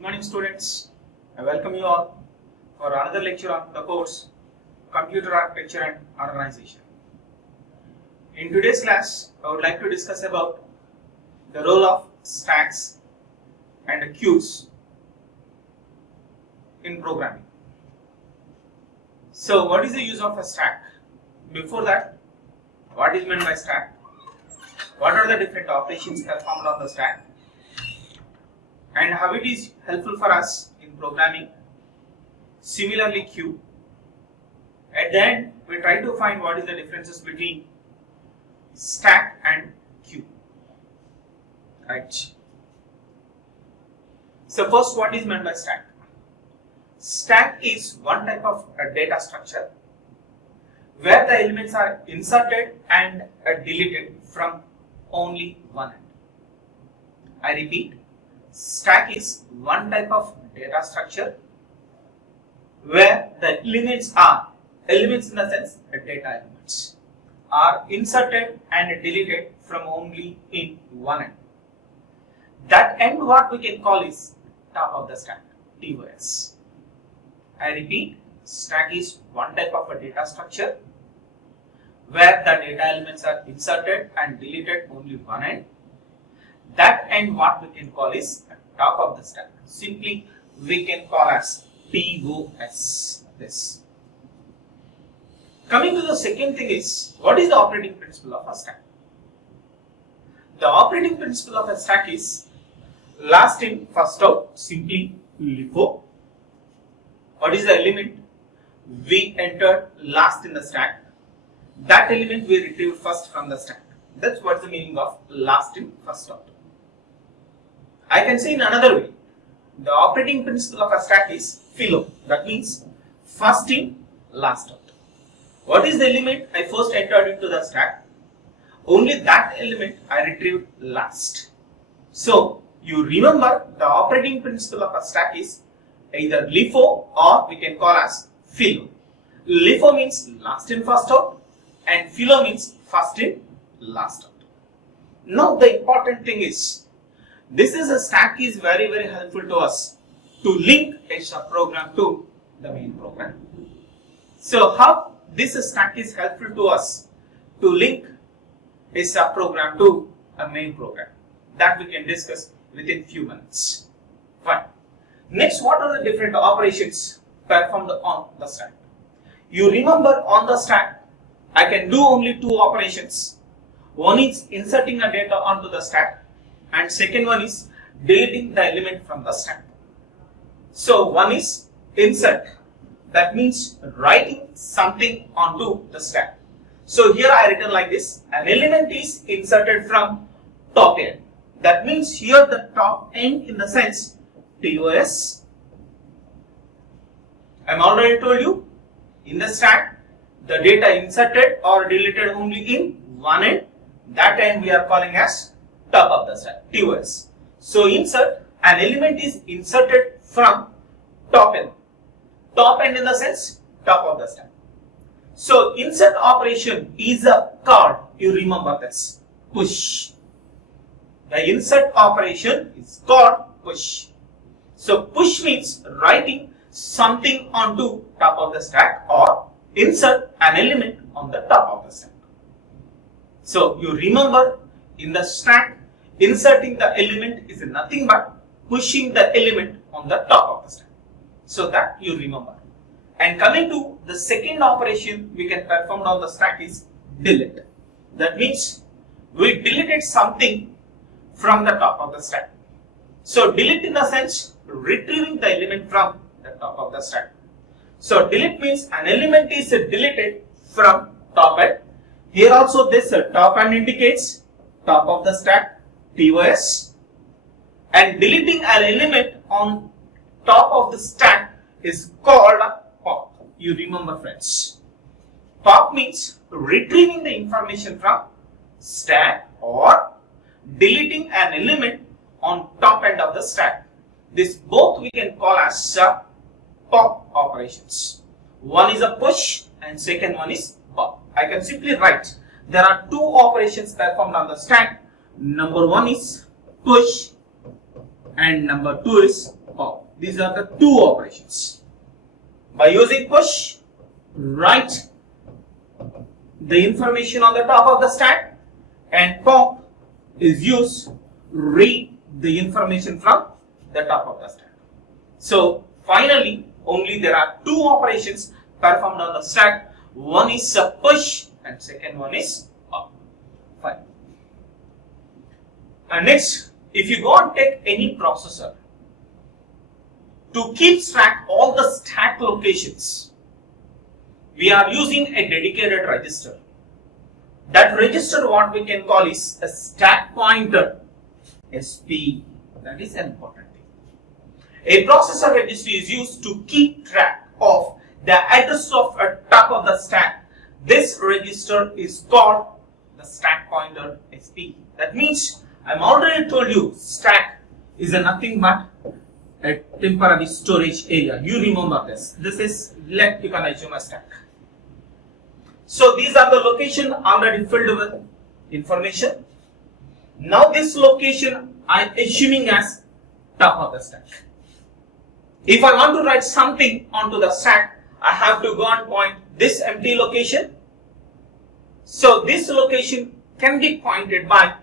Good morning students, I welcome you all for another lecture on the course Computer Architecture and Organization. In today's class, I would like to discuss about the role of stacks and queues in programming. So what is the use of a stack? Before that, what is meant by stack? What are the different operations performed on the stack? And how it is helpful for us in programming. Similarly, queue. At the end, we try to find what is the differences between stack and queue. Right. So first, what is meant by stack? Stack is one type of a data structure where the elements are inserted and deleted from only one end. I repeat. Stack is one type of data structure where the elements in the sense data elements are inserted and deleted from only in one end. That end what we can call is top of the stack, TOS. I repeat, stack is one type of a data structure where the data elements are inserted and deleted only one end. That end what we can call is top of the stack. Simply we can call as TOS. This. Coming to the second thing is, what is the operating principle of a stack? The operating principle of a stack is last in, first out, simply LIFO. What is the element we entered last in the stack? That element we retrieved first from the stack. That's what's the meaning of last in, first out. I can say in another way, the operating principle of a stack is FILO. That means first in, last out. What is the element I first entered into the stack? Only that element I retrieved last. So you remember the operating principle of a stack is either LIFO or we can call as FILO. LIFO means last in, first out, and FILO means first in, last out. Now the important thing is, this is a stack is very helpful to us to link a subprogram to the main program. So how this stack is helpful to us to link a subprogram to a main program, that we can discuss within few minutes. Fine. Next, what are the different operations performed on the stack? You remember on the stack, I can do only two operations. One is inserting a data onto the stack, and second one is deleting the element from the stack. So one is insert, that means writing something onto the stack. So here I written like this, an element is inserted from top end. That means here the top end in the sense TOS. I am already told you, in the stack the data inserted or deleted only in one end. That end we are calling as top of the stack, TOS. So insert, an element is inserted from top end. Top end in the sense top of the stack. So insert operation is called, you remember this, push. The insert operation is called push. So push means writing something onto top of the stack or insert an element on the top of the stack. So you remember in the stack, inserting the element is nothing but pushing the element on the top of the stack. So that you remember. And coming to the second operation we can perform on the stack is delete. That means we deleted something from the top of the stack. So delete in the sense retrieving the element from the top of the stack. So delete means an element is deleted from top end. Here also this top end indicates top of the stack, TOS, and deleting an element on top of the stack is called pop. You remember friends. Pop means retrieving the information from stack or deleting an element on top end of the stack. This both we can call as pop operations. One is a push and second one is pop. I can simply write, there are two operations performed on the stack. Number one is push and number two is pop. These are the two operations. By using push, write the information on the top of the stack, and pop is used read the information from the top of the stack. So finally, only there are two operations performed on the stack. One is a push and second one is pop. Fine. And next, if you go and take any processor to keep track all the stack locations, we are using a dedicated register. That register, what we can call is a stack pointer, SP. That is an important thing. A processor register is used to keep track of the address of a top of the stack. This register is called the stack pointer, SP. That means I'm already told you stack is a nothing but a temporary storage area. You remember this. This is, let you can assume a stack. So these are the location already filled with information. Now this location I am assuming as top of the stack. If I want to write something onto the stack, I have to go and point this empty location. So this location can be pointed by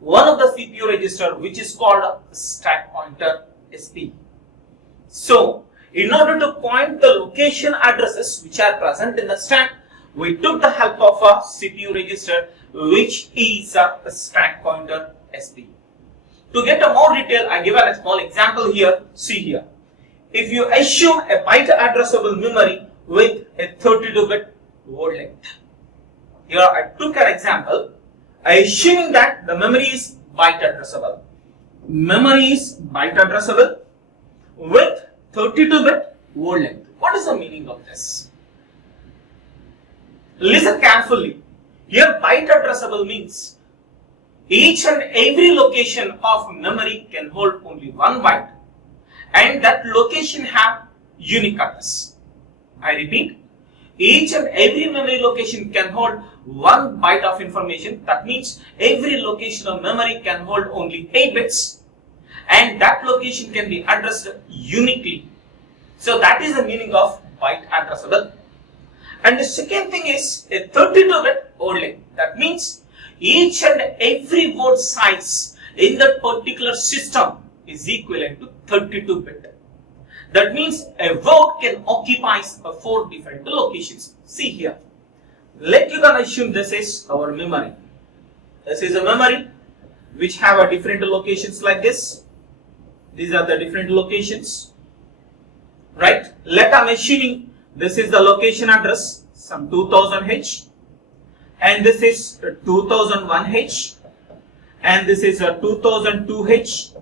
one of the CPU register, which is called stack pointer SP. So in order to point the location addresses which are present in the stack, we took the help of a CPU register, which is a stack pointer SP. To get a more detail, I give a small example here. See here. If you assume a byte addressable memory with a 32-bit word length. Here I took an example. Assuming that the memory is byte addressable. Memory is byte addressable with 32-bit word length. What is the meaning of this? Listen carefully. Here byte addressable means each and every location of memory can hold only one byte, and that location have unique address. I repeat, each and every memory location can hold one byte of information. That means every location of memory can hold only 8 bits, and that location can be addressed uniquely. So that is the meaning of byte addressable. And the second thing is a 32-bit word length. That means each and every word size in that particular system is equivalent to 32-bit. That means a word can occupy 4 different locations. See here. Let you can assume this is our memory. This is a memory which have a different locations like this. These are the different locations. Right? Let I'm assuming this is the location address, some 2000H, and this is 2001H, and this is a 2002H,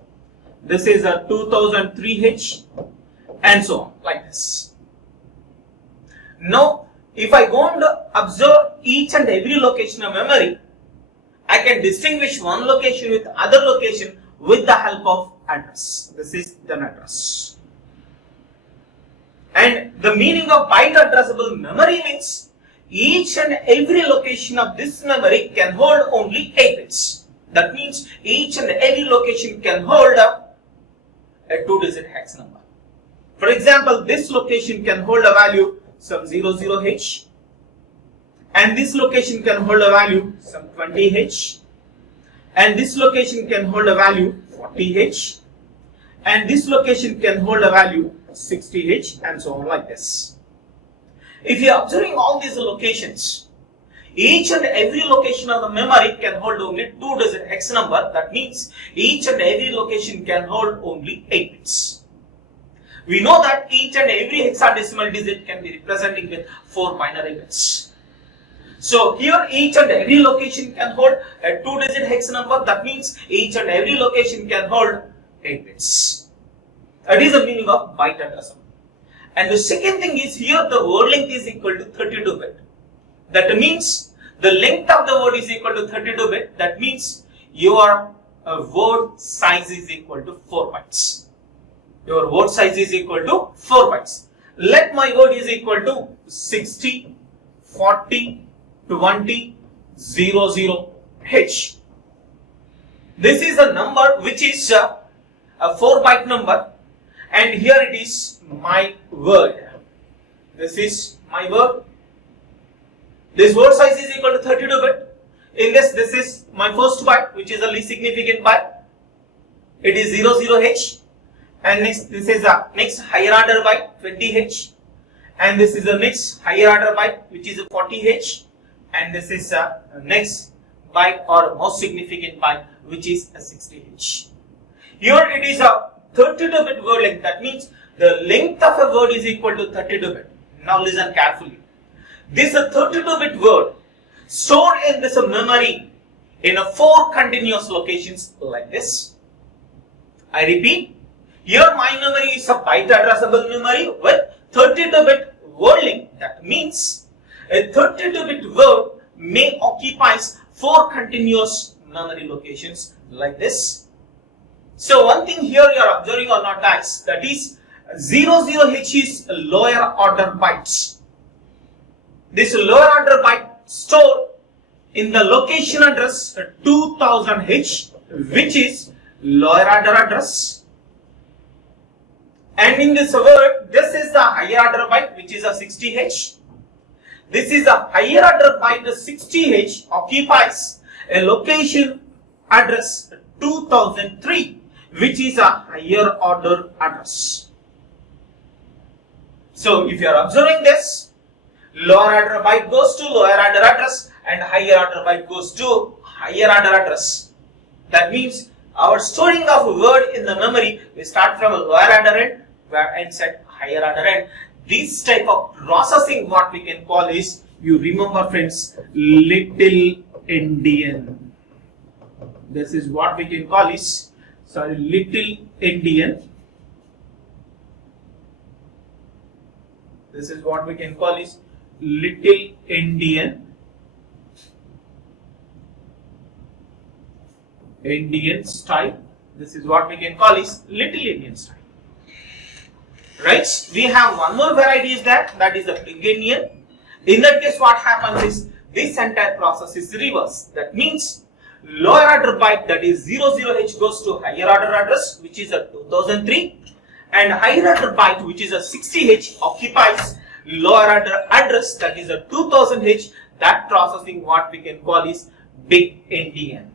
this is a 2003H, and so on, like this. Now, if I go and observe each and every location of memory, I can distinguish one location with other location with the help of address. This is the address. And the meaning of byte addressable memory means each and every location of this memory can hold only 8 bits. That means each and every location can hold a 2-digit hex number. For example, this location can hold a value some 00H, and this location can hold a value some 20H, and this location can hold a value 40H, and this location can hold a value 60H, and so on like this. If you are observing all these locations, each and every location of the memory can hold only 2-digit hex number. That means each and every location can hold only 8 bits. We know that each and every hexadecimal digit can be representing with 4 binary bits. So here each and every location can hold a 2-digit hex number. That means each and every location can hold 8 bits. That is the meaning of byte addressable. And the second thing is here the word length is equal to 32-bit. That means the length of the word is equal to 32-bit. That means your word size is equal to 4 bytes. Your word size is equal to 4 bytes. Let my word is equal to 60, 40, 20, 00H. This is a number which is a 4-byte number, and here it is my word. This is my word. This word size is equal to 32 bit. In this is my first byte, which is the least significant byte. It is 00H, and next this is the next higher order byte 20H, and this is the next higher order byte which is a 40H, and this is the next byte or most significant byte which is a 60H. Here it is a 32-bit word length. That means the length of a word is equal to 32-bit. Now listen carefully. This is a 32-bit word stored in this memory in a 4 continuous locations like this. I repeat, here my memory is a byte addressable memory with 32-bit word length. That means a 32-bit word may occupies 4 continuous memory locations like this. So one thing here you are observing or not, guys, that is 00H is lower order bytes. This lower order byte stored in the location address 2000H, which is lower order address. And in this word, this is the higher order byte, which is a 60H. This is a higher order byte, the 60H occupies a location address 2003, which is a higher order address. So if you are observing this, lower order byte goes to lower order address and higher order byte goes to higher order address. That means our storing of a word in the memory, we start from a lower order end where ends at higher order end. This type of processing, what we can call is, you remember friends, little endian. This is what we can call is, little endian. This is what we can call is little endian. Endian style. This is what we can call is little endian style. Right? We have one more variety is that is the big endian. In that case, what happens is this entire process is reverse. That means lower order byte, that is 00H, goes to higher order address, which is a 2003, and higher order byte, which is a 60H, occupies lower order address, that is a 2000H. That processing, what we can call is big endian.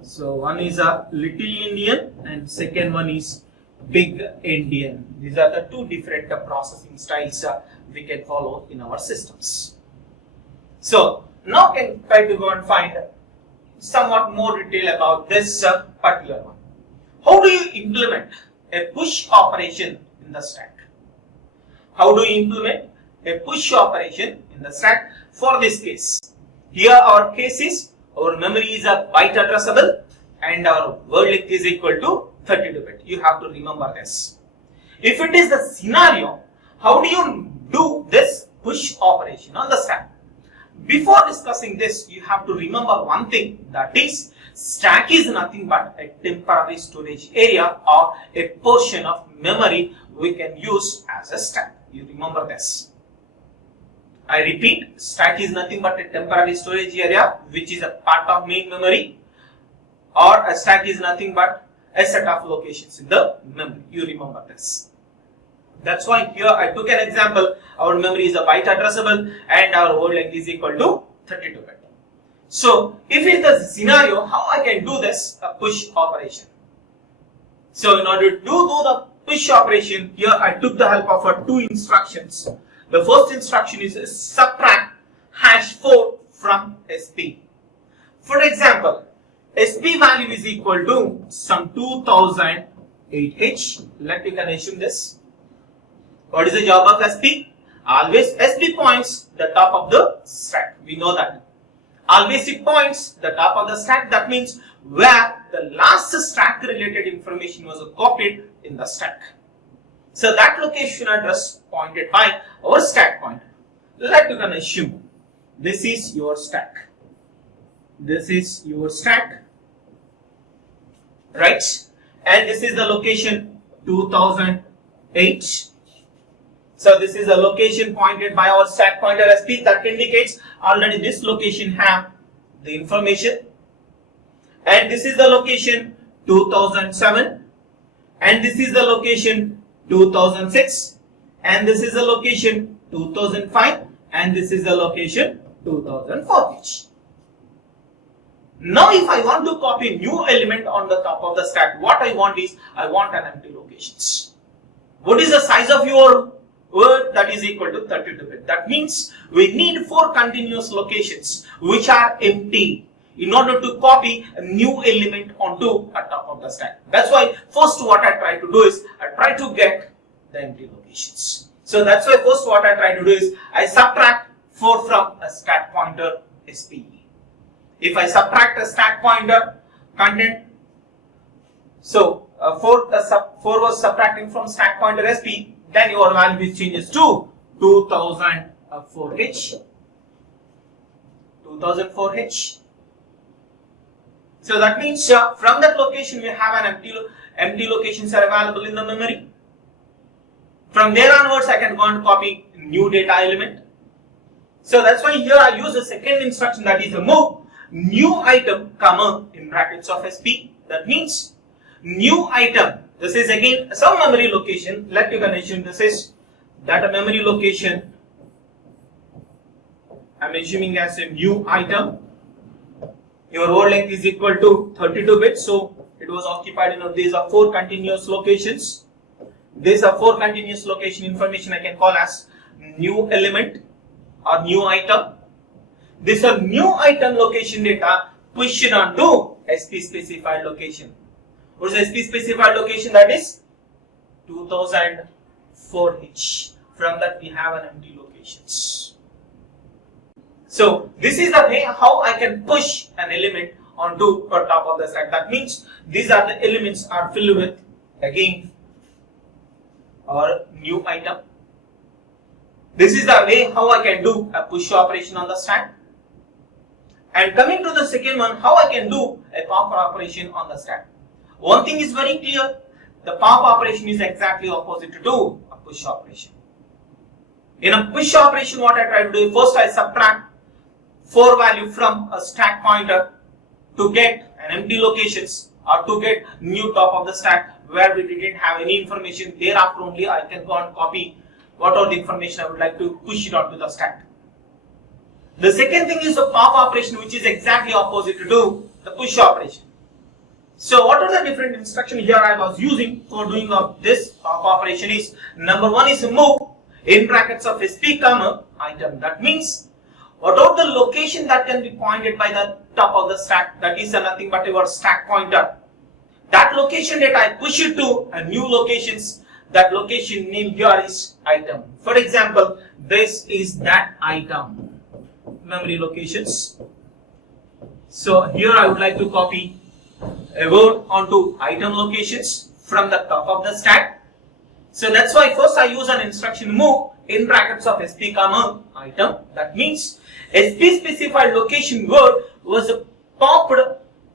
So one is a little endian and second one is big endian. These are the two different processing styles we can follow in our systems. So now can try to go and find somewhat more detail about this particular one. How do you implement a push operation in the stack? How do you implement a push operation in the stack for this case? Here our case is, our memory is a byte addressable and our word length is equal to 32-bit. You have to remember this. If it is the scenario, how do you do this push operation on the stack? Before discussing this, you have to remember one thing, that is, stack is nothing but a temporary storage area or a portion of memory we can use as a stack. You remember this. I repeat, stack is nothing but a temporary storage area which is a part of main memory, or a stack is nothing but a set of locations in the memory. You remember this. That's why here I took an example. Our memory is a byte addressable and our word length is equal to 32-bit. So if it is the scenario, how I can do this push operation? So in order to do the push operation, here I took the help of two instructions. The first instruction is subtract #4 from SP. For example, SP value is equal to some 2008H. Let me can assume this. What is the job of SP? Always SP points the top of the stack. We know that. Always it points the top of the stack. That means where the last stack related information was copied in the stack. So that location address pointed by our stack pointer. Let you can assume this is your stack. This is your stack, right? And this is the location 2008. So this is a location pointed by our stack pointer SP. That indicates already this location have the information. And this is the location 2007. And this is the location 2006, and this is a location 2005, and this is a location 2004H. Now if I want to copy new element on the top of the stack, what I want is, I want an empty locations. What is the size of your word? That is equal to 32-bit. That means we need 4 continuous locations which are empty in order to copy a new element onto the top of the stack. That's why first what I try to do is, I try to get the empty locations. So that's why first what I try to do is, I subtract 4 from a stack pointer SP. If I subtract a stack pointer content, so 4 was subtracting from stack pointer SP, then your value changes to 2004H. 2004H. So that means from that location we have an empty locations are available in the memory. From there onwards I can go and copy new data element. So that's why here I use the second instruction, that is the move new item comma in brackets of SP. That means new item, this is again some memory location. Let you can assume this is that memory location. I'm assuming as a new item. Your word length is equal to 32 bits, so it was occupied in these are 4 continuous locations. These are 4 continuous location information I can call as new element or new item. This is new item location data pushed onto SP specified location. What is the SP specified location? That is 2004H. From that we have an empty locations. So this is the way how I can push an element onto the top of the stack. That means these are the elements are filled with again or new item. This is the way how I can do a push operation on the stack. And coming to the second one, how I can do a pop operation on the stack. One thing is very clear, the pop operation is exactly opposite to a push operation. In a push operation, what I try to do, first I subtract 4 value from a stack pointer to get an empty locations or to get new top of the stack where we didn't have any information. Thereafter only I can go and copy what are the information I would like to push it onto the stack. The second thing is the pop operation, which is exactly opposite to the push operation. So what are the different instructions here I was using for doing of this pop operation is, number 1 is move in brackets of SP comma item. That means whatever the location that can be pointed by the top of the stack, that is nothing but your stack pointer. That location that I push it to a new locations, that location name here is item. For example, this is that item. Memory locations. So here I would like to copy a word onto item locations from the top of the stack. So that's why first I use an instruction move in brackets of SP comma item. That means SP specified location word was popped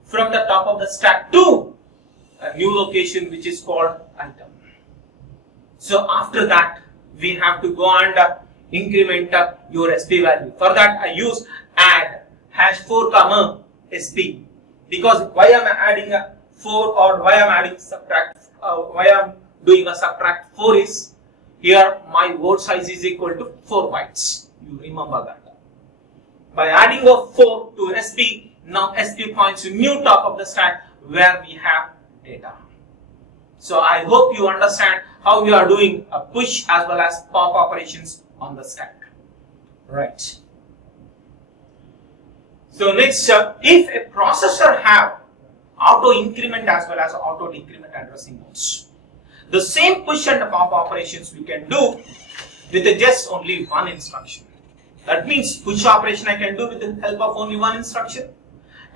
from the top of the stack to a new location which is called item. So after that we have to go and increment your SP value. For that I use add #4 comma SP, because why am I adding a 4 or why am I adding subtract why I'm doing a subtract 4 is, here my word size is equal to 4 bytes. You remember that. By adding a 4 to SP, now SP points to new top of the stack where we have data. So I hope you understand how we are doing a push as well as pop operations on the stack. Right. So next, if a processor have auto increment as well as auto decrement addressing modes, the same push and pop operations we can do with just only one instruction. That means push operation I can do with the help of only one instruction,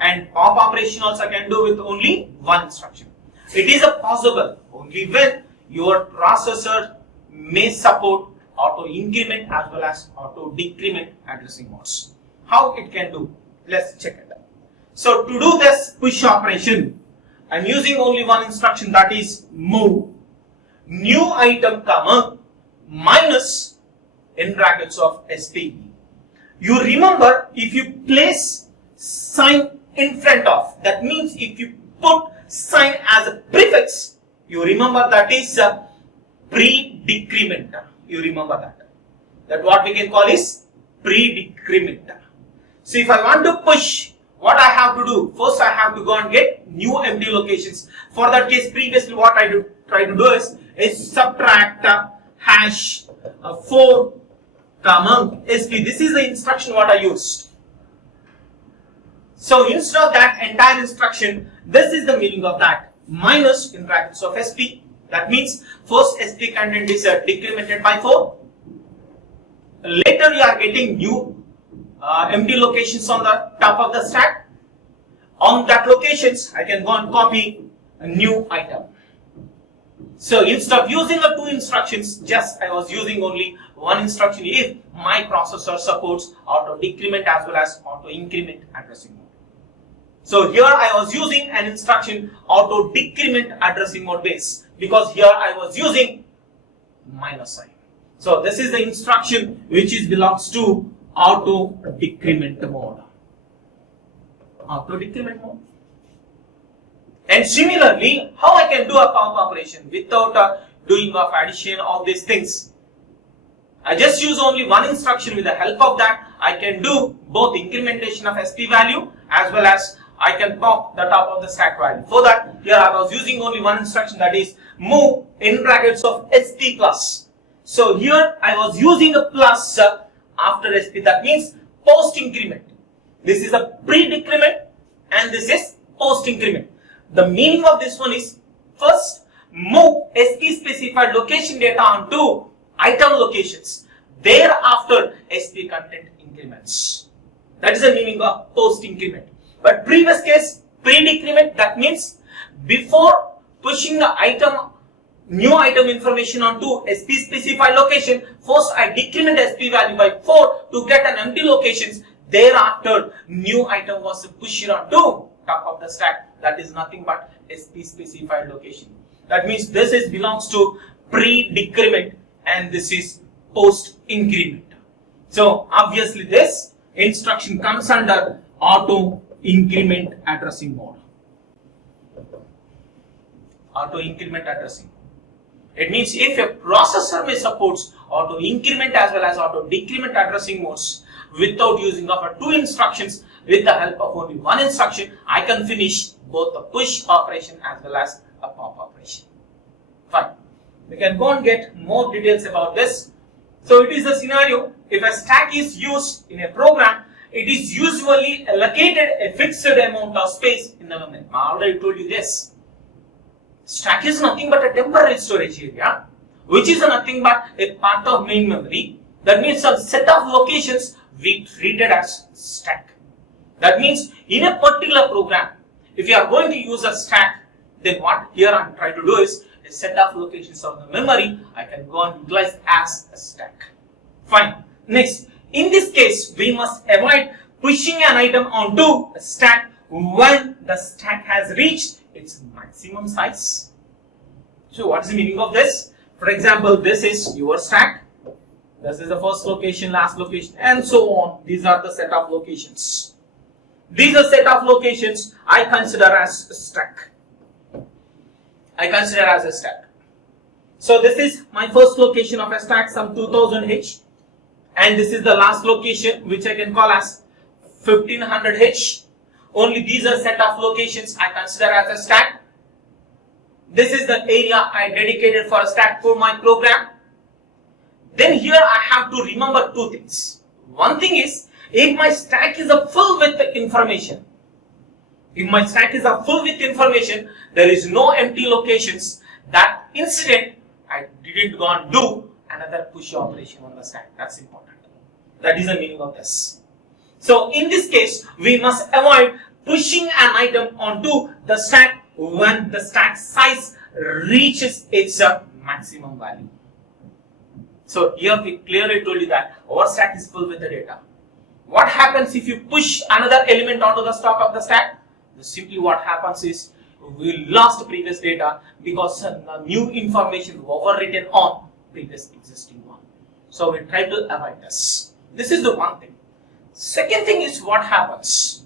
and pop operation also I can do with only one instruction. It is possible only when your processor may support auto increment as well as auto decrement addressing modes. How it can do? Let's check it out. So to do this push operation, I am using only one instruction, that is move new item comma minus in brackets of SP. You remember, if you place sign in front of, that means if you put sign as a prefix, you remember that is pre-decrement. You remember that. That what we can call is pre-decrement. So if I want to push, what I have to do? First I have to go and get new empty locations. For that case, previously what I try to do is subtract hash 4 comma sp. This is the instruction what I used. So instead of that entire instruction, this is the meaning of that. Minus in brackets of sp. That means first sp content is decremented by 4. Later you are getting new empty locations on the top of the stack. On that locations, I can go and copy a new item. So instead of using the 2 instructions, just I was using only 1 instruction if my processor supports auto decrement as well as auto increment addressing mode. So here I was using an instruction auto decrement addressing mode base because here I was using minus sign. So this is the instruction which belongs to auto decrement mode. Auto decrement mode. And similarly, how I can do a pop operation without doing of addition of these things? I just use only 1 instruction. With the help of that, I can do both incrementation of sp value as well as I can pop the top of the stack value. For that, here I was using only 1 instruction, that is move in brackets of sp plus. So here I was using a plus after sp, that means post increment. This is a pre-decrement and this is post increment. The meaning of this one is first move sp specified location data onto item locations. Thereafter sp content increments. That is the meaning of post increment. But previous case pre-decrement, that means before pushing the item new item information onto sp specified location, first I decrement sp value by 4 to get an empty locations. Thereafter new item was pushed onto top of the stack. That is nothing but sp specified location. That means this belongs to pre-decrement and this is post increment. So obviously this instruction comes under auto increment addressing mode. Auto increment addressing. It means if a processor may supports auto increment as well as auto decrement addressing modes without using of 2 instructions, with the help of only 1 instruction, I can finish both the push operation as well as a pop operation. Fine. We can go and get more details about this. So it is a scenario, if a stack is used in a program, it is usually allocated a fixed amount of space in the memory. I already told you this. Stack is nothing but a temporary storage area, which is nothing but a part of main memory. That means a set of locations we treated as stack. That means in a particular program, if you are going to use a stack, then what here I am trying to do is a set of locations of the memory I can go and utilize as a stack. Fine. Next, in this case, we must avoid pushing an item onto a stack when the stack has reached its maximum size. So what is the meaning of this? For example, this is your stack. This is the first location, last location, and so on. These are the set of locations. These are set of locations I consider as a stack. So this is my first location of a stack, some 2000H. And this is the last location which I can call as 1500H. Only these are set of locations I consider as a stack. This is the area I dedicated for a stack for my program. Then here I have to remember 2 things. One thing is, if my stack is full with information, there is no empty locations. That incident, I didn't go and do another push operation on the stack. That's important. That is the meaning of this. So in this case, we must avoid pushing an item onto the stack when the stack size reaches its maximum value. So here we clearly told you that our stack is full with the data. What happens if you push another element onto the top of the stack? Simply what happens is we lost previous data because the new information overwritten on previous existing one. So we try to avoid this. This is the one thing. Second thing is what happens.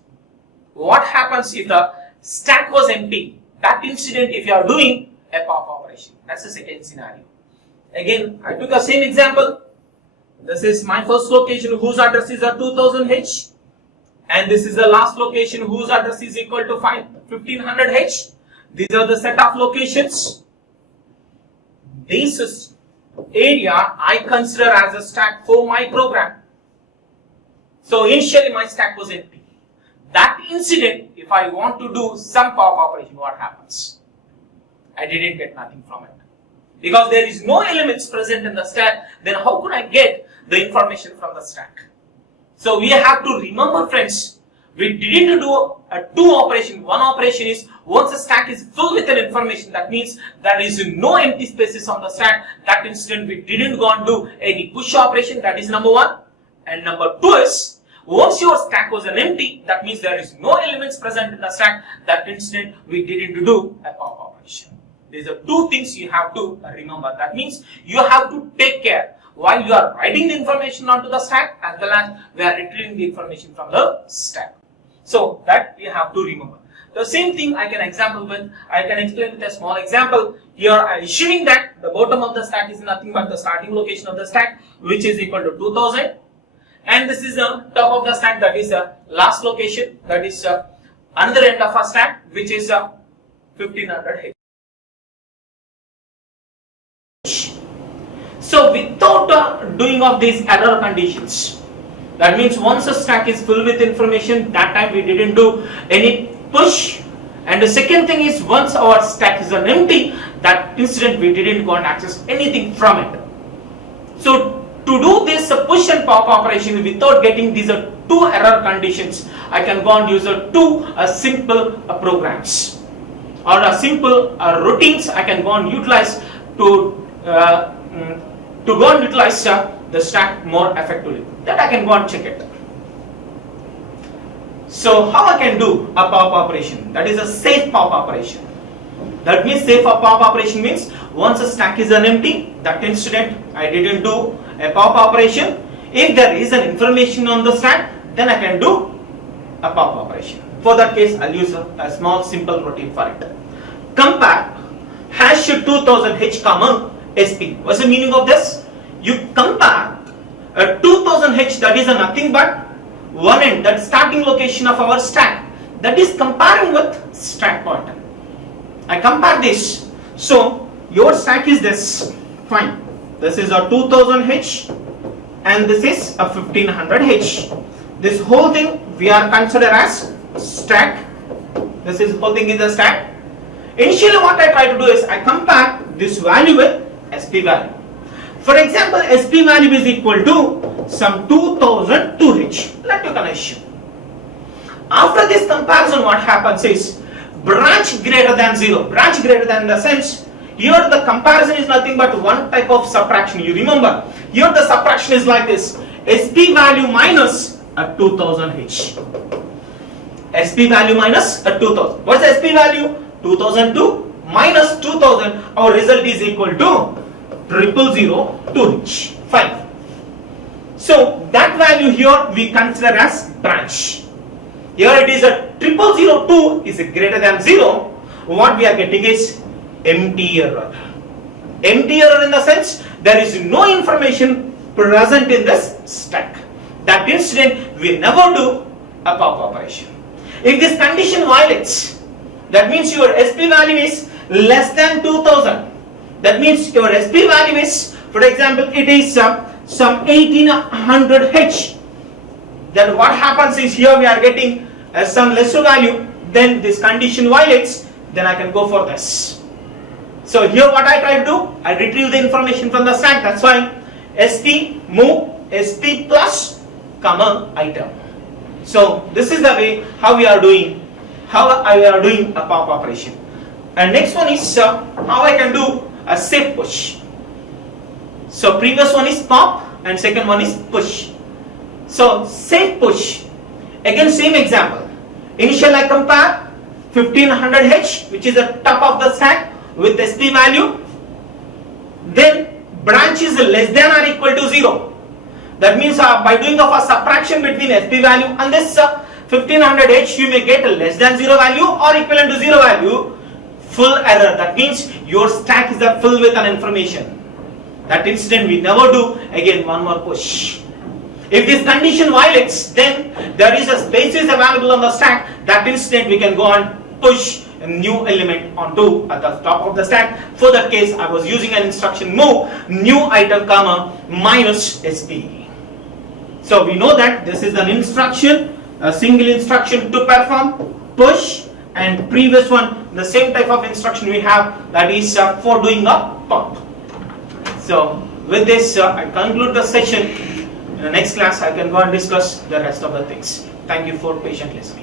What happens if the stack was empty? That incident if you are doing a pop operation. That's the second scenario. Again, I took the same example. This is my first location whose address is 2000H, and this is the last location whose address is equal to 1500H. These are the set of locations. This is area I consider as a stack for my program. So initially my stack was empty. That incident, if I want to do some pop operation, what happens? I didn't get nothing from it. Because there is no elements present in the stack, then how could I get the information from the stack? So we have to remember, friends, we didn't do a two operation. One operation is once the stack is full with an information, that means there is no empty spaces on the stack. That instant we didn't go and do any push operation. That is number one. And number two is once your stack was an empty, that means there is no elements present in the stack. That instant we didn't do a pop operation. These are two things you have to remember. That means you have to take care while you are writing the information onto the stack as well as we are retrieving the information from the stack. So that you have to remember. The same thing I can explain with a small example. Here I am assuming that the bottom of the stack is nothing but the starting location of the stack, which is equal to 2000, and this is the top of the stack, that is the last location, that is another end of a stack, which is 1500H. So without doing of these error conditions, that means once a stack is full with information, that time we didn't do any push. And the second thing is once our stack is an empty, that incident we didn't go and access anything from it. So to do this push and pop operation without getting these two error conditions, I can go and use two simple programs or simple routines I can go and utilize to go and utilize the stack more effectively. That I can go and check it. So how I can do a pop operation? That is a safe pop operation. That means safe pop operation means once a stack is an empty, that incident I didn't do a pop operation. If there is an information on the stack, then I can do a pop operation. For that case, I'll use a small simple routine for it. Compare hash 2000H comma SP. What's the meaning of this? You compare a 2000H, that is a nothing but one end, that starting location of our stack, that is comparing with stack pointer. I compare this. So your stack is this. Fine. This is a 2000H and this is a 1500H. This whole thing we are considered as stack. This is whole thing is a stack. Initially what I try to do is I compare this value with SP value. For example, SP value is equal to some 2002H. Let you can assume. After this comparison, what happens is branch greater than 0. Branch greater than the sense, here the comparison is nothing but one type of subtraction. You remember, here the subtraction is like this. SP value minus a 2000H. SP value minus a 2000. What is SP value? 2002 minus 2000. Our result is equal to 0002H. Fine. So that value here we consider as branch. Here it is a 0002 is greater than 0. What we are getting is empty error. Empty error in the sense there is no information present in this stack. That incident we never do a pop operation. If this condition violates, that means your SP value is less than 2000. That means your SP value is, for example, it is some 1800H. Then what happens is here we are getting some lesser value, then this condition violates, then I can go for this. So here what I try to do, I retrieve the information from the stack. That's why SP move SP plus comma item. So this is the way how we are doing a pop operation. And next one is how I can do a safe push. So previous one is pop and second one is push. So safe push, again same example. Initial I compare 1500H, which is the top of the stack, with SP value. Then branch is less than or equal to 0. That means by doing of a subtraction between SP value and this 1500H, you may get a less than 0 value or equivalent to 0 value. Full error. That means your stack is full with an information. That incident we never do. Again, one more push. If this condition violates, then there is a spaces available on the stack. That instant we can go and push a new element onto at the top of the stack. For that case, I was using an instruction move new item comma minus SP. So we know that this is an instruction, a single instruction to perform push, and previous one the same type of instruction we have, that is for doing a pump. So with this I conclude the session. In the next class I can go and discuss the rest of the things. Thank you for patient listening.